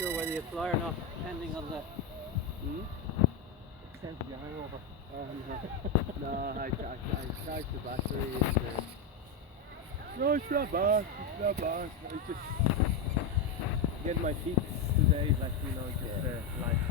sure whether you fly or not, depending on the extent of your hangover. No, I charged the battery and no, it's not bad, I just getting my feet today, like, you know, just life.